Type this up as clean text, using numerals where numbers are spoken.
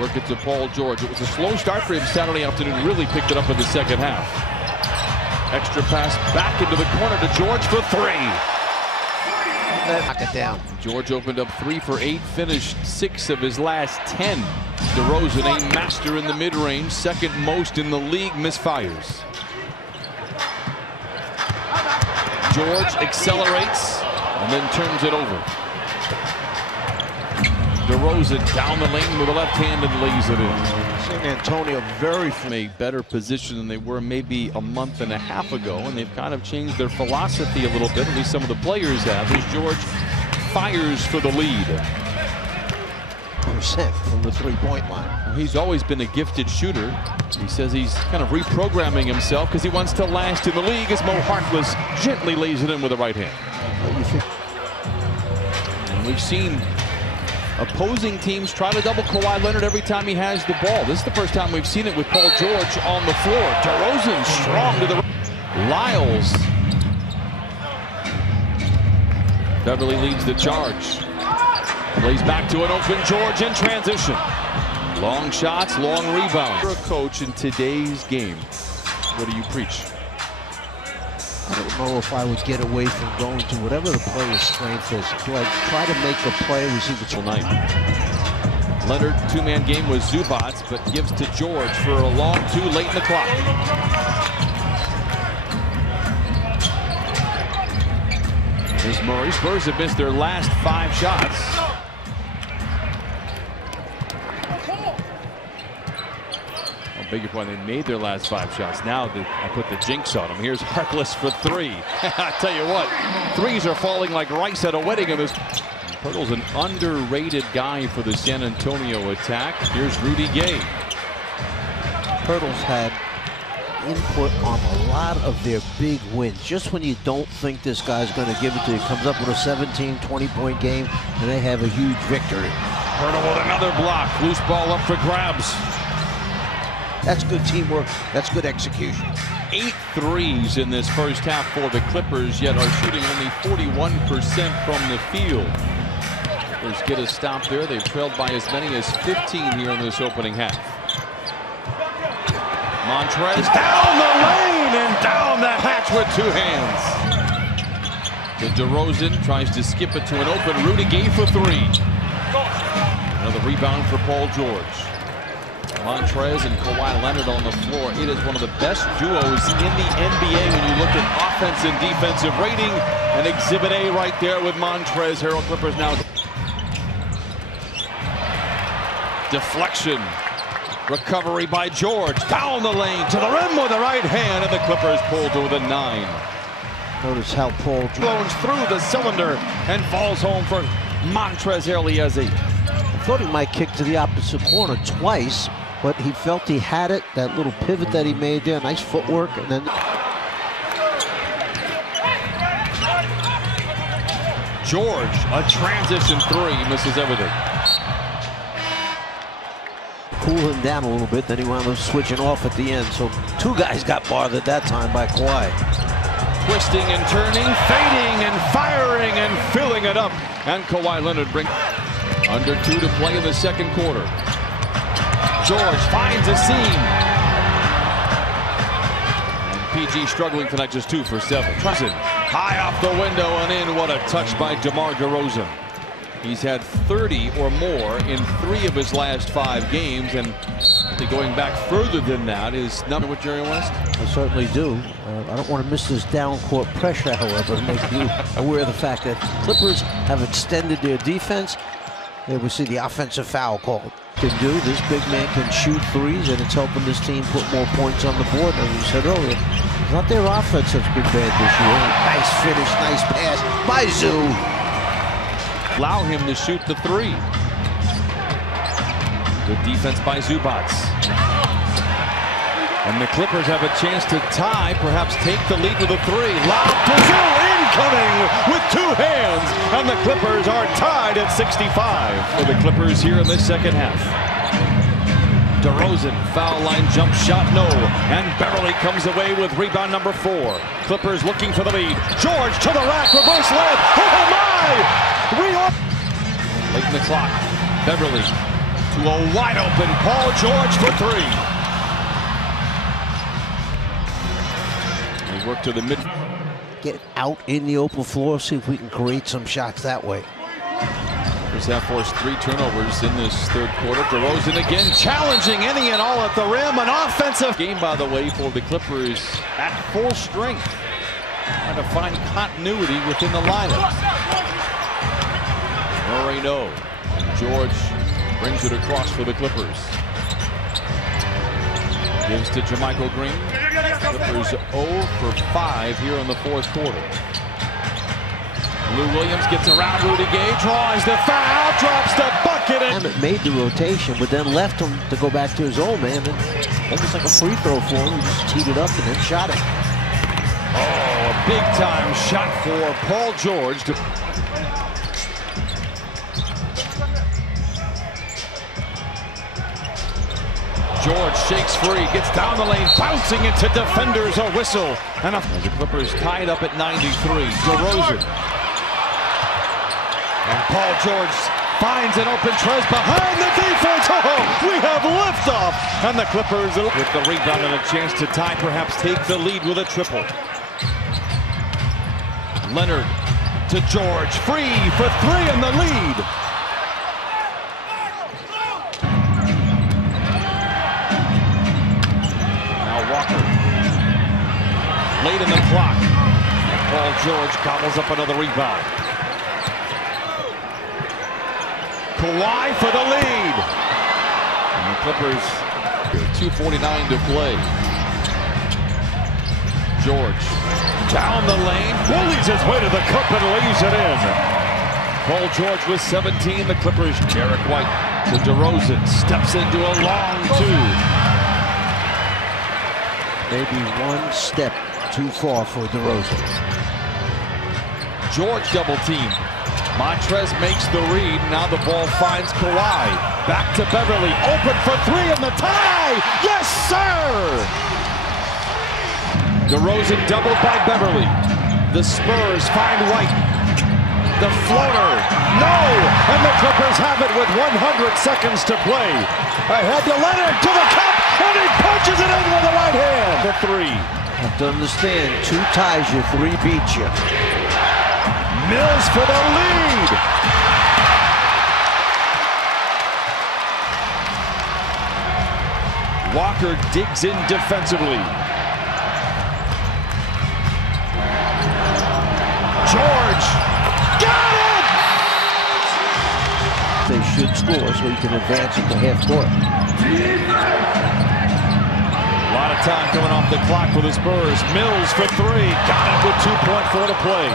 Work it to Paul George. It was a slow start for him Saturday afternoon. Really picked it up in the second half. Extra pass back into the corner to George for three. Knock it down. George opened up 3 for 8, finished 6 of his last 10. DeRozan, a master in the mid-range, second most in the league, misfires. George accelerates and then turns it over. DeRozan down the lane with the left hand and lays it in. San Antonio very from a better position than they were maybe a month and a half ago, and they've kind of changed their philosophy a little bit. At least some of the players have. As George fires for the lead. percent from the three-point line. He's always been a gifted shooter. He says he's kind of reprogramming himself because he wants to last in the league as Mo Harkless gently lays it in with the right hand. And we've seen opposing teams try to double Kawhi Leonard every time he has the ball. This is the first time we've seen it with Paul George on the floor. DeRozan strong to the Lyles. Beverly leads the charge. Plays back to an open George in transition. Long shots, long rebound. For a coach in today's game, what do you preach? I don't know if I would get away from going to whatever the player's strength is. Do I try to make the play? We see the tonight. Leonard, two-man game with Zubac, but gives to George for a long two late in the clock. Here's Murray. Spurs have missed their last 5 shots. I beg your pardon, they made their last 5 shots. Now I put the jinx on them. Here's Harkless for 3. I tell you what, threes are falling like rice at a wedding. Pirtle's an underrated guy for the San Antonio attack. Here's Rudy Gay. Pirtle's had input on a lot of their big wins. Just when you don't think this guy's going to give it to you, comes up with a 17, 20-point game, and they have a huge victory. Pirtle with another block. Loose ball up for grabs. That's good teamwork. That's good execution. 8 threes in this first half for the Clippers, yet are shooting only 41% from the field. Clippers get a stop there. They've trailed by as many as 15 here in this opening half. Montrez down the lane and down the hatch with 2 hands. To DeRozan, tries to skip it to an open Rudy Gay for 3. Another rebound for Paul George. Montrez and Kawhi Leonard on the floor. It is one of the best duos in the NBA when you look at offense and defensive rating. And Exhibit A right there with Montrez. Herald Clippers now. Deflection. Recovery by George. Down the lane to the rim with the right hand. And the Clippers pull to the 9. Notice how Paul blows through the cylinder and falls home for Montrez Harkless. I thought he might kick to the opposite corner twice, but he felt he had it. That little pivot that he made there, nice footwork, and then George, a transition 3, misses everything. Cool him down a little bit, then he wound up switching off at the end. So 2 guys got bothered that time by Kawhi. Twisting and turning, fading and firing and filling it up. And Kawhi Leonard brings under 2 to play in the second quarter. George finds a seam. And PG struggling tonight, just 2 for 7. High off the window and in. What a touch by DeMar DeRozan. He's had 30 or more in 3 of his last 5 games, and going back further than that is number with Jerry West. I certainly do. I don't want to miss this down-court pressure, however, to make you aware of the fact that Clippers have extended their defense. There we see the offensive foul call. Can do this big man can shoot threes, and it's helping this team put more points on the board. As we said earlier, it's not their offense that's been bad this year. Nice finish, nice pass by Zoo. Allow him to shoot the 3. Good defense by Zubac. And the Clippers have a chance to tie, perhaps take the lead with a 3. Lob to Zoo, incoming with 2 hands. And the Clippers are tied at 65 for the Clippers here in the second half. DeRozan, foul line jump shot, no. And Beverly comes away with rebound number 4. Clippers looking for the lead. George to the rack, reverse layup. Oh my! Late in the clock. Beverly To a wide open Paul George for three. They work to the mid. Get out in the open floor, see if we can create some shots that way. Clippers have forced 3 turnovers in this third quarter. DeRozan again challenging any and all at the rim. An offensive game, by the way, for the Clippers at full strength. Trying to find continuity within the lineup. Murray no. George brings it across for the Clippers. Gives to JaMychal Green. Clippers 0 for 5 here in the fourth quarter. Lou Williams gets around Rudy Gay, draws the foul, drops the bucket. Hammett made the rotation, but then left him to go back to his old man. And almost like a free throw for him. He just teed it up and then shot it. Oh, a big-time shot for Paul George. George shakes free, gets down the lane, bouncing into defenders, a whistle. And the Clippers tied up at 93. DeRozan. And Paul George finds an open Trez behind the defense. Oh, we have liftoff. And the Clippers with the rebound and a chance to tie, perhaps take the lead with a triple. Leonard to George, free for 3 in the lead. Now Walker, late in the clock. And Paul George gobbles up another rebound. Kawhi for the lead. And the Clippers, 2:49 to play. George down the lane, bullies his way to the cup and lays it in. Paul George with 17. The Clippers, Derek White to DeRozan, steps into a long 2. Maybe one step too far for DeRozan. George double team. Montrez makes the read. Now the ball finds Kawhi. Back to Beverly. Open for 3 in the tie. Yes, sir! DeRozan doubled by Beverly. The Spurs find White. The floater. No! And the Clippers have it with 100 seconds to play. Ahead to Leonard to the cup. And he punches it in with the right hand. For 3. You have to understand, 2 ties you, 3 beats you. Mills for the lead. Walker digs in defensively. George got it! They should score so you can advance into half court. A lot of time coming off the clock for the Spurs. Mills for 3. Got it with 2.4 to play.